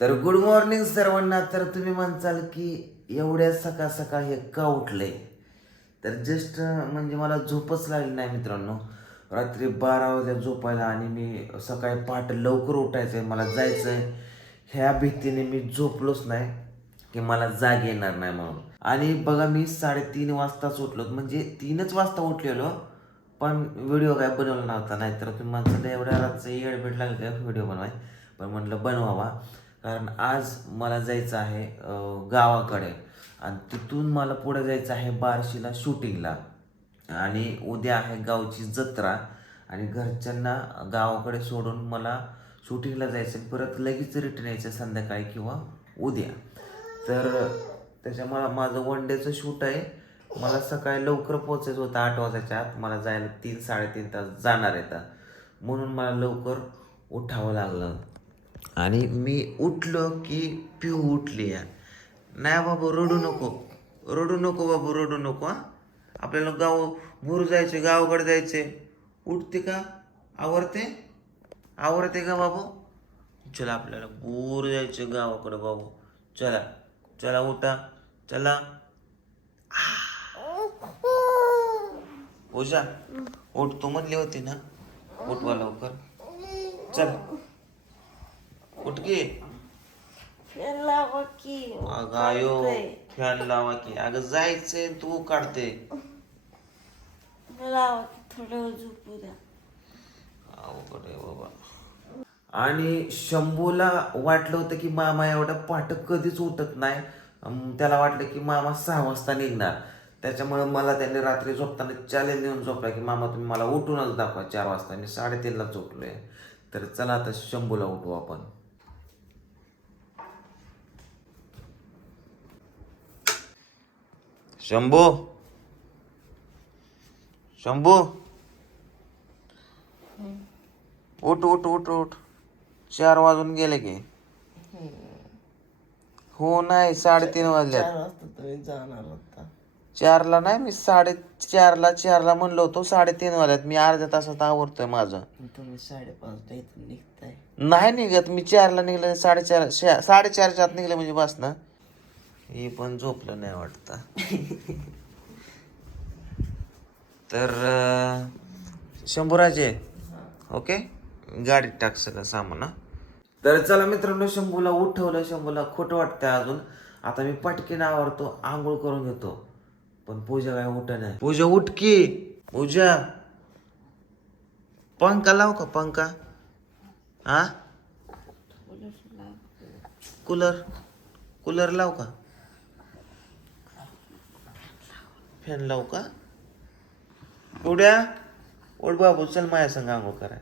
तर good morning सर्वांना. तर तुम्ही म्हणताल की एवढ्या सकाळ सकाळ हे का उठले? तर जस्ट म्हणजे मला झोपच लागली नाही मित्रांनो. रात्री बारा वाजता झोपायला आणि मी सकाळी पहाट लवकर उठायचं आहे मला जायचं आहे ह्या भीतीने मी झोपलोच नाही की मला जाग येणार नाही म्हणून. आणि बघा मी साडेतीन वाजताच उठलो. म्हणजे तीनच वाजता उठलेलो पण व्हिडिओ काय बनवला नव्हता. नाहीतर तुम्ही माणसाला एवढ्या रातचं येडबेड लागलं काय व्हिडिओ बनवाय. पण म्हटलं बनवावा. कारण आज मला जायचं आहे गावाकडे. आणि तिथून मला पुढे जायचं आहे बार्शीला शूटिंगला. आणि उद्या आहे गावची जत्रा. आणि घरच्यांना गावाकडे सोडून मला शूटिंगला जायचं परत लगेच रिटर्न यायचं संध्याकाळी किंवा उद्या. तर त्याच्यामुळे माझं वन डेचं शूट आहे. मला सकाळी लवकर पोचायचं होतं आठ वाजायच्या आत. मला जायला तीन साडेतीन तास जाणार आहेत म्हणून मला लवकर उठावं लागलं. आणि मी उठलो की पिऊ उठली या नाही बाबा रडू नको. रडू नको बाबू रडू नको हा. आपल्याला गाव भूर जायचे गावाकडे जायचे. उठते का? आवरते? आवरते का बाबू? चला आपल्याला भूर जायचे गावाकडे बाबू. चला चला उठा. चला. पूजा उठ. तू म्हणली होती ना उठवा लवकर. चल. उठ की लावा की अगं आयो फॅन लावा की. अगं जायचंय तू काढते लावा की थोडं झोपू द्या. अवघड आहे बाबा. आणि शंभूला वाटलं होतं की मामा एवढा पाठ कधीच उठत नाही. त्याला वाटलं की मामा सहा वाजता निघणार. त्याच्यामुळे मला त्यांनी रात्री झोपताना चॅलेंज देऊन झोपला की मामा तुम्ही मला उठूनच दाखवा चार वाजता. मी साडेतीनला झोपलोय. तर चला आता शंभूला उठवू आपण. शंभू. शंभू. उठ उठ उठ उठ. चार वाजून गेले की. हो नाही साडेतीन वाजल्यात. वाजता तुम्ही जाणार होता चारला नाही मी साडे चारला चारला म्हणलो होतो साडेतीन वाजल्यात. मी अर्ध्या तासात आवरतोय माझं. तुम्ही साडेपाचला इथून निघताय. नाही निघत मी चारला निघलं साडेचार शा- साडेचारच्या आत निघलं म्हणजे बस ना हे पण झोपलं नाही वाटत. तर शंभूराजे ओके? गाडीत टाक सगळं सामान. तर चला मित्रांनो शंभूला उठवलं. शंभूला खोटं वाटतंय अजून. आता मी पटकीन आवरतो आंघोळ करून घेतो. पण पूजा काय उठ नाही. पूजा उठ की. पूजा. पंखा लाव का पंखा? हा? कूलर कूलर लाव का? फॅन लावू का? उड्या? ओढ बाबू चल माझ्या संग आंघोळ करा.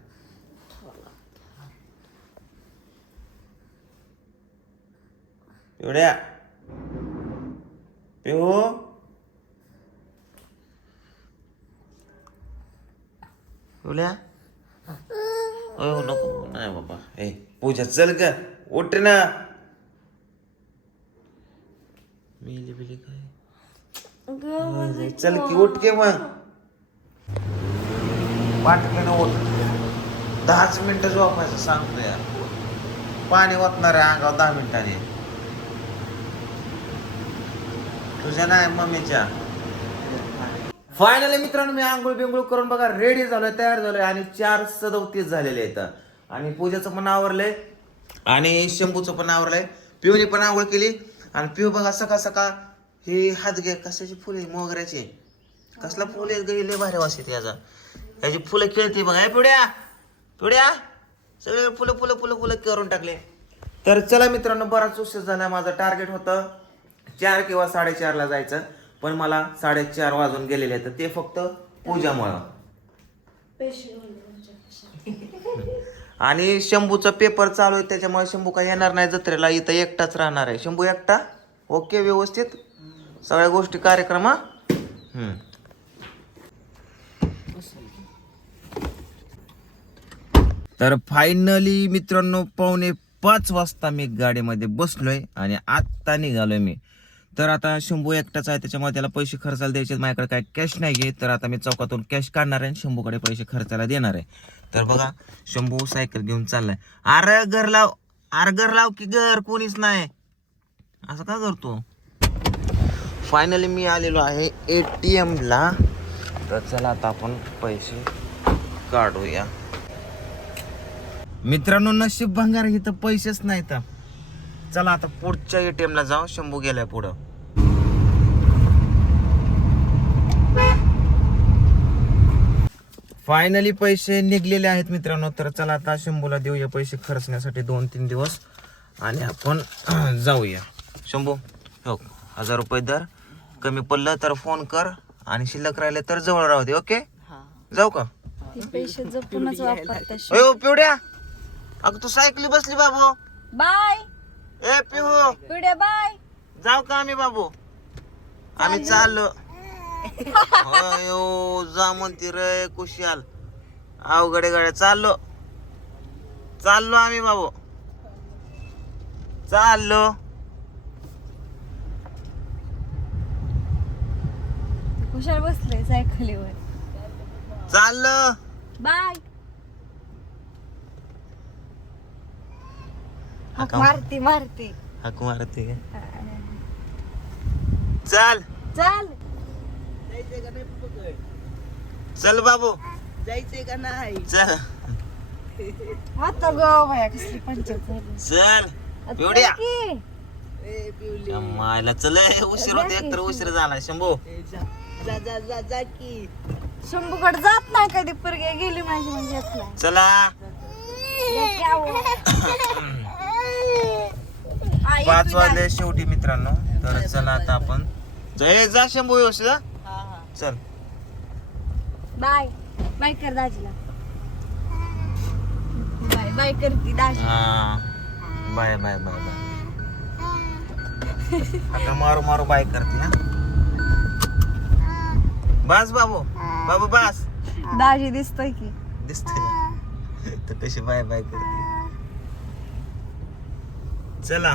एवढ्या? पिहू एवढ्या? हो, नको नाही बाबा. ए पूजा चल ग उठ ना. मेली बिली काय? चल की उठ के मग. वाटलं उठ. दहाच मिनिटं झोपायचं सांगतो यार. पाणी वाटणार आहे अंगावर दहा मिनिटांनी. तुझ्या नाही मम्मीच्या. फायनली मित्रांनो मी आंघोळ बिंघोळ करून बघा रेडी झालोय तयार झालोय आणि चार सदोतीस झालेले आहेत. आणि पूजाचं पण आवरलंय आणि शंभूचं पण आवरलंय. पिऊने पण आंघोळ केली. आणि पिऊ बघा सकाळ सकाळ हे हात घे कशाची फुले मोगऱ्याचे. कसला फुल आहे? गेले भारी वास येते याचा. ह्याची फुलं खेळते बघा. हे पिवड्या! पिवड्या! सगळे फुलं फुलं फुलं फुलं करून टाकले. तर चला मित्रांनो बराच उशीर झाला. माझं टार्गेट होतं चार किंवा साडेचारला जायचं. पण मला साडेचार वाजून गेलेले तर ते फक्त पूजामुळं. आणि शंभूचा पेपर चालू आहे. त्याच्यामुळे शंभू काय येणार नाही जत्रेला. इथं एकटाच राहणार आहे. शंभू एकटा? ओके व्यवस्थित? सगळ्या गोष्टी कार्यक्रम. तर फायनली मित्रांनो पावणे पाच वाजता मी गाडीमध्ये बसलोय आणि आत्ता निघालोय मी. तर आता शंभू एकटाच आहे त्याच्यामुळे त्याला पैसे खर्चायला द्यायचे माझ्याकडे काय कॅश नाही घे तर आता मी चौकातून कॅश काढणार आहे आणि शंभूकडे पैसे खर्चायला देणार आहे. तर बघा शंभू सायकल घेऊन चाललाय. अरे घर लाव अरे घर लाव की घर कोणीच नाही. असं का करतो? फायनली मी आलेलो आहे ए टी एमला तर चला आता आपण पैसे काढूया. मित्रांनो नशीब भंगार इथं पैसेच नाही तर चला आता पुढच्या ए टी एमला जाऊ. शंभू गेलाय पुढं. फायनली पैसे निघलेले आहेत मित्रांनो. तर चला आता शंभूला देऊया पैसे खर्चण्यासाठी दोन तीन दिवस. आणि आपण जाऊया. शंभू हो हजार रुपये दर. कमी पडलं तर फोन कर आणि शिल्लक राहिले तर जवळ राहू दे ओके जाऊ का? ते पैसे जपूनच वापरता अयो पिवड्या! अगं तू सायकली बसली बाबू. बाय! ए पिहू पुढे बाय! जाऊ का आम्ही बाबू? आम्ही चाललो. अयो जा म्हणते रे कुशाल. अवघडे गाड्या चाललो. चाललो आम्ही बाबू. चाललो. कुशाल बसले सायकलीवर. चाललो. बाय. हाका मारती मारती. हाक मारते का? चल. चाल. चल बाबू. जायचंय का नाही? चल. आता गो बाया कसली पंचायत झाली. चल. की? मायला चल. ए, उशीर होते एकतर उशीर झाला. शंभू. जा. जा जा जा की. शंभूकडे जात नाही कधी पोरगी गेली माझी म्हणजे येत नाही चला पाच. वाजले शेवटी मित्रांनो. तर चला आता आपण. जय जा शंभू व्यवस्थित हा? चल. बाय. बाय कर दाजीला. बाय बाय करती दाजी. हा. Bye bye bye bye. आता मारू मारू बाय करते हा? बस बाबू. बाबू बस. दाजी दिसतोय की. दिसतंय. तर कशी बाय बाय करते. चला.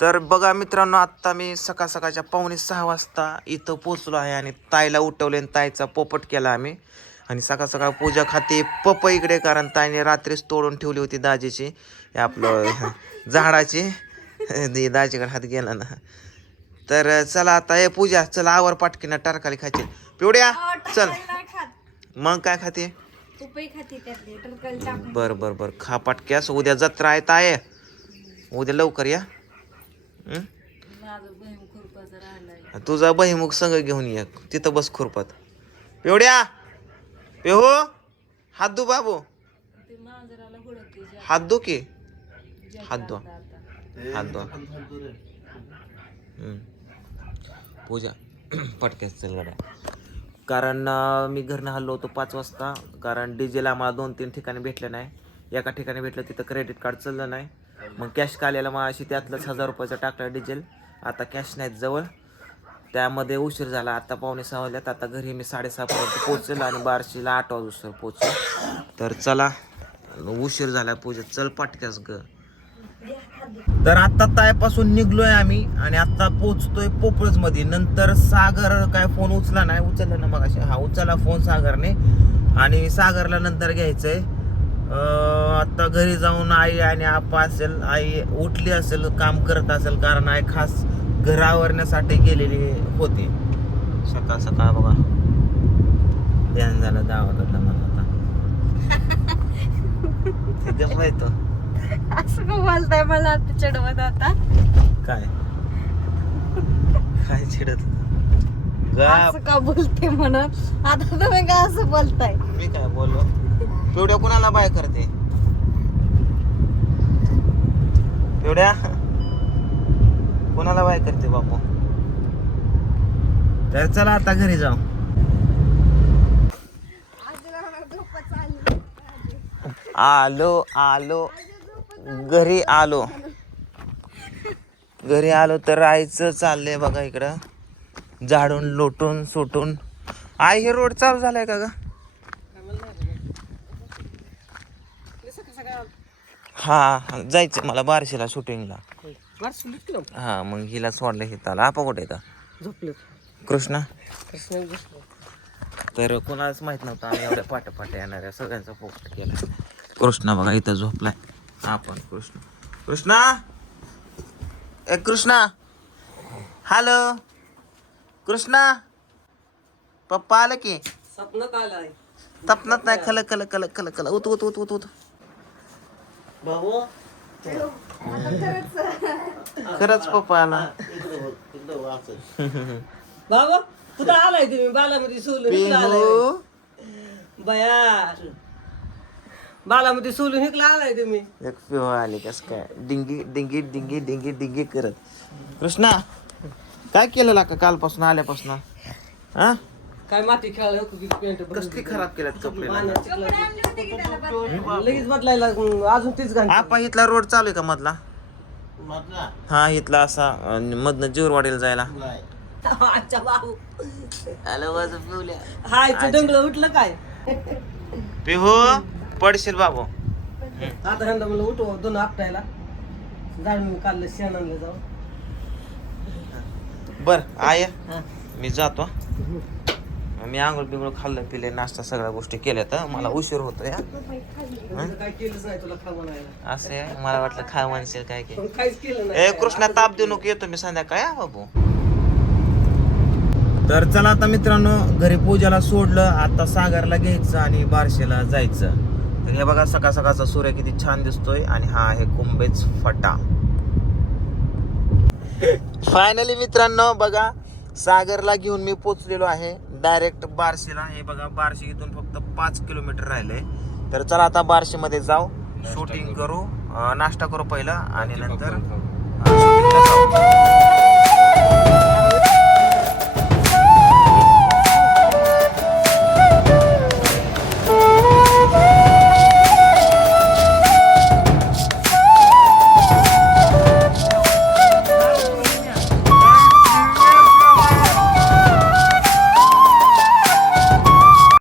तर बघा मित्रांनो आत्ता मी सकाळ सकाळच्या पावणे सहा वाजता इथं पोचलो आहे आणि ताईला उठवले आणि ताईचा पोपट केला आम्ही. आणि सकाळ सकाळ पूजा खाते पप इकडे कारण ताईने रात्रीच तोडून ठेवली होती दाजीची. हे आपलं झाडाची. दाजीकडे हात गेला ना. तर चला आता हे पूजा चला आवर पाटकीनं टारखाली खायची. पिवड्या चल. मग काय खाते? टरकल बर बर बर. खा पाटक्यास उद्या जत्रा आहे ताय. उद्या लवकर या? तुझा बहिमुख संघ घेऊन ये. तिथं बस खुरपात. पिवड्या पेहो हात दू बाबू. हात दो की? हात दो हात दो हं. पूजा. पटक्यास चल गड्या. कारण मी घरनं हल्लो होतो पाच वाजता. कारण डिझेल आम्हाला दोन तीन ठिकाणी भेटलं नाही. एका ठिकाणी भेटलं तिथं क्रेडिट कार्ड चाललं नाही. मग कॅश काल्याला मग अशी त्यातलंच हजार रुपयाचं टाकलं डिझेल आता कॅश नाहीत जवळ. त्यामध्ये उशीर झाला. आता पावणे सहा वाजल्यात. आता घरी मी साडेसहापर्यंत पोहोचेल आणि बारशीला आठ वाजता पोचेल तर चला. उशीर झाला पूजा. चल पाटक्यास ग. तर आता तायपासून निघलोय आम्ही आणि आता पोचतोय पोपळजमध्ये नंतर सागर काय फोन उचला नाही उचलला ना मग हा उचलला फोन सागरने. आणि सागरला नंतर घ्यायचंय. अं, आता घरी जाऊन आई आणि आप्पा असेल आई उठली असेल काम करत असेल कारण आई खास घर आवरण्यासाठी गेलेली होती. सकाळ सकाळ बघा. ध्यान झालं गावात आता. मला आता असं का बोलताय मला आता चढवत आता. काय? काय चिडत गाप. असं का बोलते म्हणून? आता तुम्ही का असं बोलताय? मी काय बोललो? पिवड्या कुणाला बाय करते? पिवड्या? कुणाला बाय करते बापू? तर चला आता घरी जाऊ. आलो आलो. घरी आलो. घरी आलो तर आईचं चाललंय बघा इकडं. झाडून लोटून सुटून. आई हे रोड चालू झालाय का ग? हा जायचं मला बारशीला शूटिंगला. हा मग हिला सोडलं हिताला आपा कुठे येतं कृष्णा? तर कोणालाच माहीत नव्हतं आम्ही एवढ्या पाट्या पाट्या येणाऱ्या सगळ्यांचा फोकट केला. कृष्णा बघा इथं झोपलाय. आपण कृष्ण. कृष्णा? ए कृष्णा. हॅलो. कृष्णा. पप्पा आलं की? स्वप्नात आलाय तपनात नाही खल खल खल खल खल. उत उत उत उत उत खरंच पप्पा आला. बाबा कुठं आलाय तुम्ही? बालामध्ये सोलून इकडं आलाय. पिहू बया. बालामध्ये सोलून इकडं आलाय तुम्ही. एक पिहू आली कस काय? डिंगी डिंगी डिंगी डिंगी डिंगी करत. कृष्णा काय केलेला का कालपासून आल्यापासून? हा? काय माती खेळायला होतो की पेंट कसली खराब केल्यात कपडे लगेच बदलायला अजून तीच घाल आपा इथला रोड चालू आहे का मधला? हा इथला असा मधनं जीवरवाडीला जायला. अच्छा आलं पिवल्या. हाय ते डंगळ उठलं काय? पिहू? पडशील बाबू. आता ह्यांना म्हणलं उठव दोन आपटायला. जाण मी काढलं शेणाला जाऊन बर आय. मी जातो. मी आंघोळ बिंगोळ खाल्लं पिले नाश्ता सगळ्या गोष्टी केल्या तर मला उशीर होतो या तुझं काय केलंच नाही तुला खा म्हणायला असे मला वाटलं खा म्हणशील काय की. पण काहीच केलं नाही. ए कृष्णा ताप देऊ नको येतो मी संध्याकाळी हा बाबू. तर चला आता मित्रांनो घरी पूजाला सोडलं आता सागरला घ्यायचं आणि बारशेला जायचं. तर हे बघा सकाळ सकाळचा सूर्य किती छान दिसतोय आणि हा आहे कुंभेच फटा. फायनली मित्रांनो बघा सागरला घेऊन मी पोचलेलो आहे डायरेक्ट बारशीला. हे बघा बारशी इथून फक्त पाच किलोमीटर राहिले. तर चला आता बारशीमध्ये जाऊ. शूटिंग करू. नाश्ता करू पहिला आणि नंतर